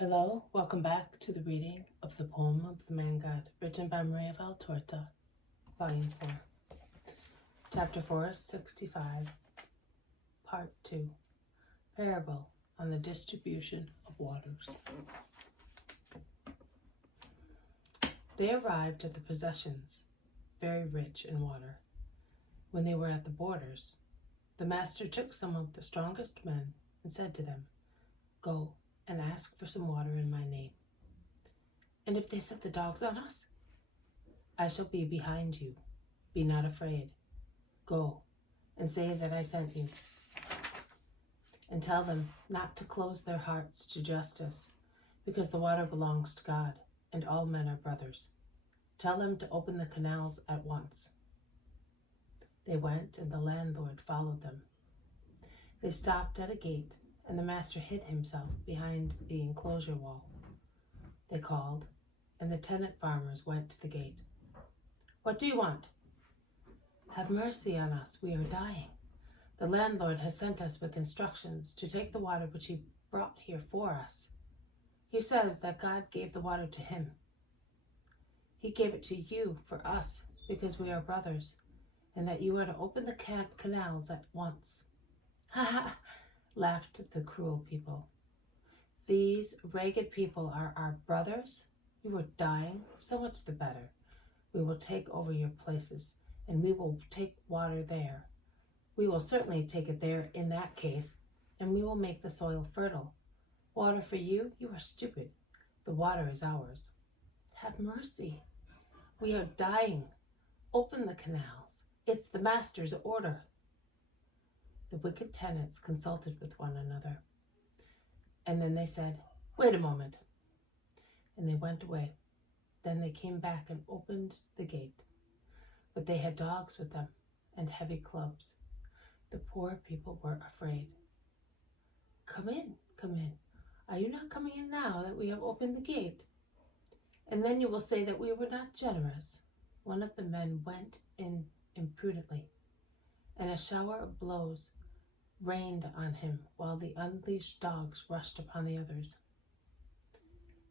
Hello, welcome back to the reading of the poem of the Man God, written by Maria Valtorta, Volume 4. Chapter 4, 65, Part 2, Parable on the Distribution of Waters. They arrived at the possessions, very rich in water. When they were at the borders, the master took some of the strongest men and said to them, "Go and ask for some water in my name. And if they set the dogs on us, I shall be behind you. Be not afraid. Go and say that I sent you. And tell them not to close their hearts to justice, because the water belongs to God, and all men are brothers. Tell them to open the canals at once." They went, and the landlord followed them. They stopped at a gate, and the master hid himself behind the enclosure wall. They called, and the tenant farmers went to the gate. "What do you want?" "Have mercy on us, we are dying. The landlord has sent us with instructions to take the water which he brought here for us. He says that God gave the water to him. He gave it to you for us, because we are brothers, and that you are to open the canals at once." "Ha ha!" laughed the cruel people. "These ragged people are our brothers? You are dying? So much the better. We will take over your places, and we will take water there. We will certainly take it there in that case, and we will make the soil fertile. Water for you? You are stupid. The water is ours. Have mercy. We are dying. Open the canals. It's the master's order." The wicked tenants consulted with one another, and then they said, "Wait a moment." And they went away. Then they came back and opened the gate. But they had dogs with them and heavy clubs. The poor people were afraid. Come in. Are you not coming in now that we have opened the gate? And then you will say that we were not generous." One of the men went in imprudently, and a shower of blows rained on him while the unleashed dogs rushed upon the others.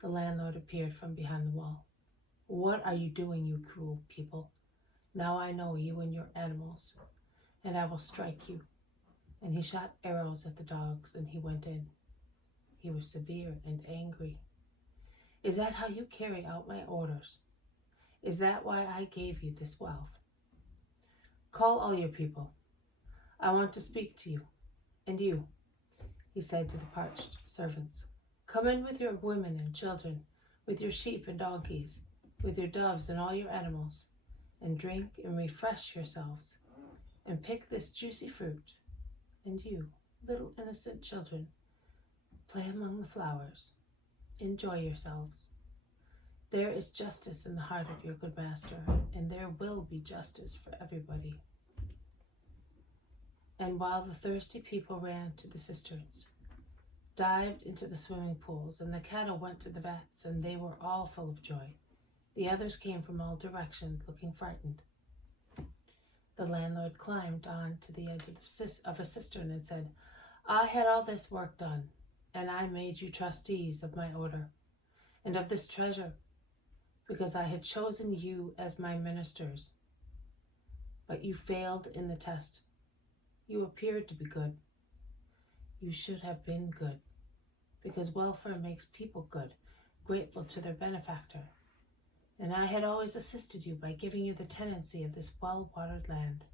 The landlord appeared from behind the wall. "What are you doing, you cruel people? Now I know you and your animals, and I will strike you." And he shot arrows at the dogs, and he went in. He was severe and angry. "Is that how you carry out my orders? Is that why I gave you this wealth? Call all your people. I want to speak to you. And you," he said to the parched servants, "come in with your women and children, with your sheep and donkeys, with your doves and all your animals, and drink and refresh yourselves, and pick this juicy fruit. And you, little innocent children, play among the flowers. Enjoy yourselves. There is justice in the heart of your good master, and there will be justice for everybody." And while the thirsty people ran to the cisterns, dived into the swimming pools, and the cattle went to the vats, and they were all full of joy, the others came from all directions looking frightened. The landlord climbed on to the edge of a cistern and said, "I had all this work done, and I made you trustees of my order and of this treasure, because I had chosen you as my ministers. But you failed in the test. You appeared to be good. You should have been good, because welfare makes people good, grateful to their benefactor. And I had always assisted you by giving you the tenancy of this well-watered land.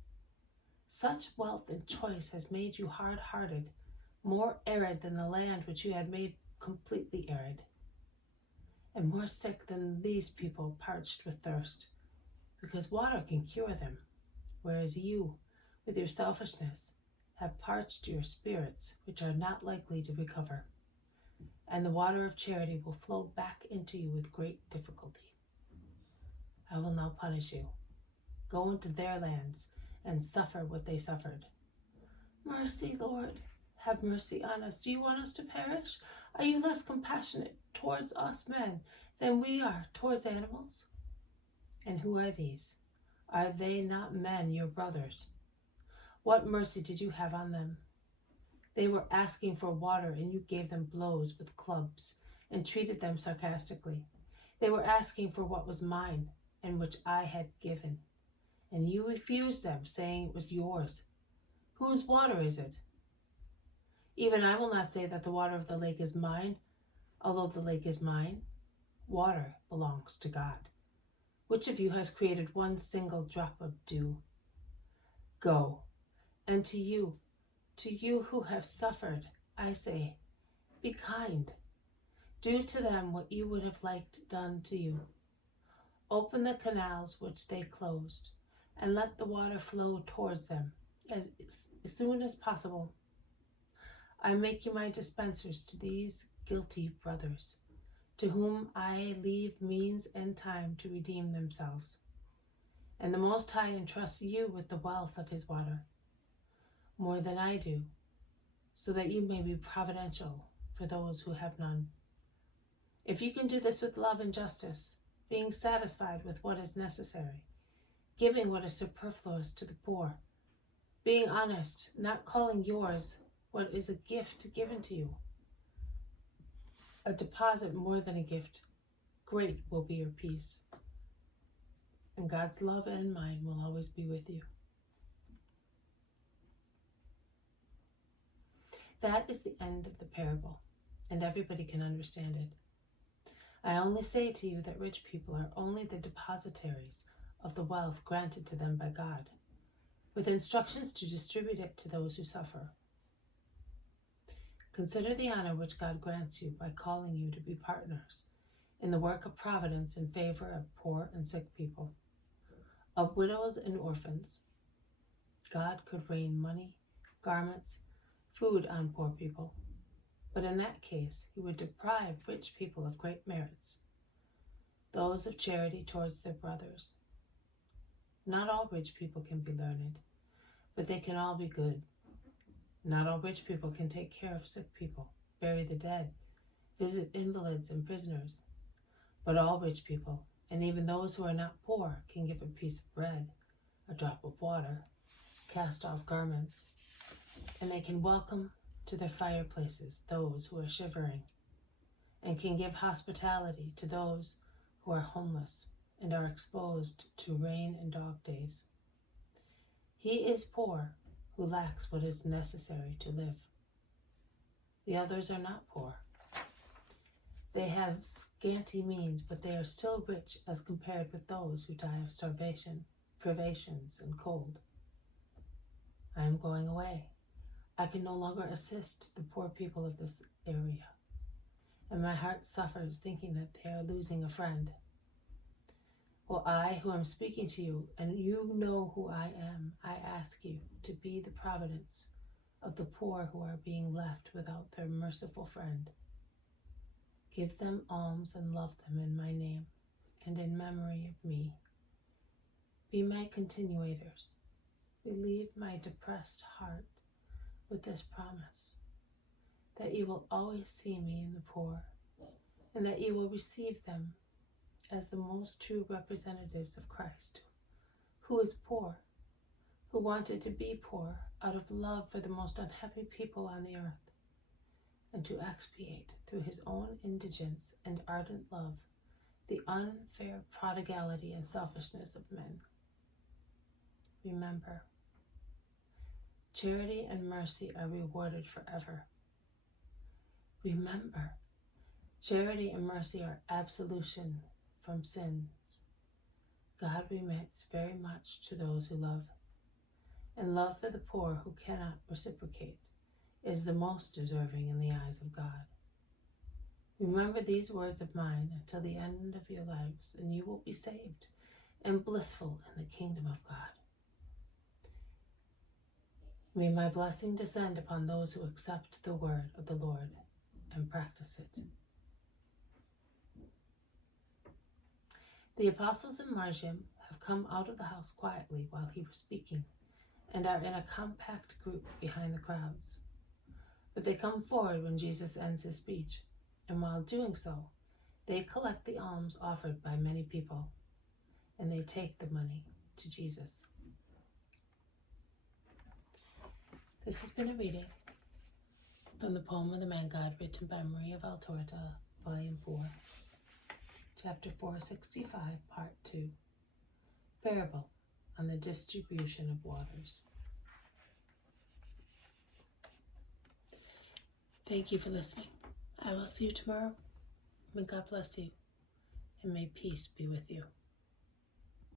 Such wealth and choice has made you hard-hearted, more arid than the land which you had made completely arid, and more sick than these people parched with thirst, because water can cure them, whereas you, with your selfishness, have parched your spirits, which are not likely to recover, and the water of charity will flow back into you with great difficulty. I will now punish you. Go into their lands and suffer what they suffered." "Mercy, Lord, have mercy on us. Do you want us to perish? Are you less compassionate towards us men than we are towards animals?" "And who are these? Are they not men, your brothers? What mercy did you have on them? They were asking for water, and you gave them blows with clubs and treated them sarcastically. They were asking for what was mine and which I had given. And you refused them, saying it was yours. Whose water is it? Even I will not say that the water of the lake is mine. Although the lake is mine, water belongs to God. Which of you has created one single drop of dew? Go, and to you who have suffered, I say, be kind. Do to them what you would have liked done to you. Open the canals which they closed, and let the water flow towards them as soon as possible. I make you my dispensers to these guilty brothers, to whom I leave means and time to redeem themselves. And the Most High entrusts you with the wealth of his water, more than I do, so that you may be providential for those who have none. If you can do this with love and justice, being satisfied with what is necessary, giving what is superfluous to the poor, being honest, not calling yours what is a gift given to you, a deposit more than a gift, great will be your peace. And God's love and mine will always be with you. That is the end of the parable, and everybody can understand it. I only say to you that rich people are only the depositaries of the wealth granted to them by God, with instructions to distribute it to those who suffer. Consider the honor which God grants you by calling you to be partners in the work of providence in favor of poor and sick people, of widows and orphans. God could rain money, garments, food on poor people, but in that case he would deprive rich people of great merits, those of charity towards their brothers. Not all rich people can be learned, but they can all be good. Not all rich people can take care of sick people, bury the dead, visit invalids and prisoners, but all rich people, and even those who are not poor, can give a piece of bread, a drop of water, cast off garments, and they can welcome to their fireplaces those who are shivering, and can give hospitality to those who are homeless and are exposed to rain and dog days. He is poor who lacks what is necessary to live. The others are not poor. They have scanty means, but they are still rich as compared with those who die of starvation, privations, and cold. I am going away. I can no longer assist the poor people of this area, and my heart suffers thinking that they are losing a friend. Well, I who am speaking to you, and you know who I am, I ask you to be the providence of the poor who are being left without their merciful friend. Give them alms and love them in my name and in memory of me. Be my continuators. Relieve my depressed heart with this promise, that you will always see me in the poor, and that you will receive them as the most true representatives of Christ, who is poor, who wanted to be poor out of love for the most unhappy people on the earth, and to expiate through his own indigence and ardent love the unfair prodigality and selfishness of men. Remember, charity and mercy are rewarded forever. Remember, charity and mercy are absolution from sins. God remits very much to those who love, and love for the poor who cannot reciprocate is the most deserving in the eyes of God. Remember these words of mine until the end of your lives, and you will be saved and blissful in the kingdom of God. May my blessing descend upon those who accept the word of the Lord and practice it. The apostles in Margim have come out of the house quietly while he was speaking, and are in a compact group behind the crowds. But they come forward when Jesus ends his speech, and while doing so, they collect the alms offered by many people, and they take the money to Jesus. This has been a reading from the poem of the Man God, written by Maria Valtorta, Volume 4, Chapter 465, Part 2, Parable on the Distribution of Waters. Thank you for listening. I will see you tomorrow. May God bless you, and may peace be with you.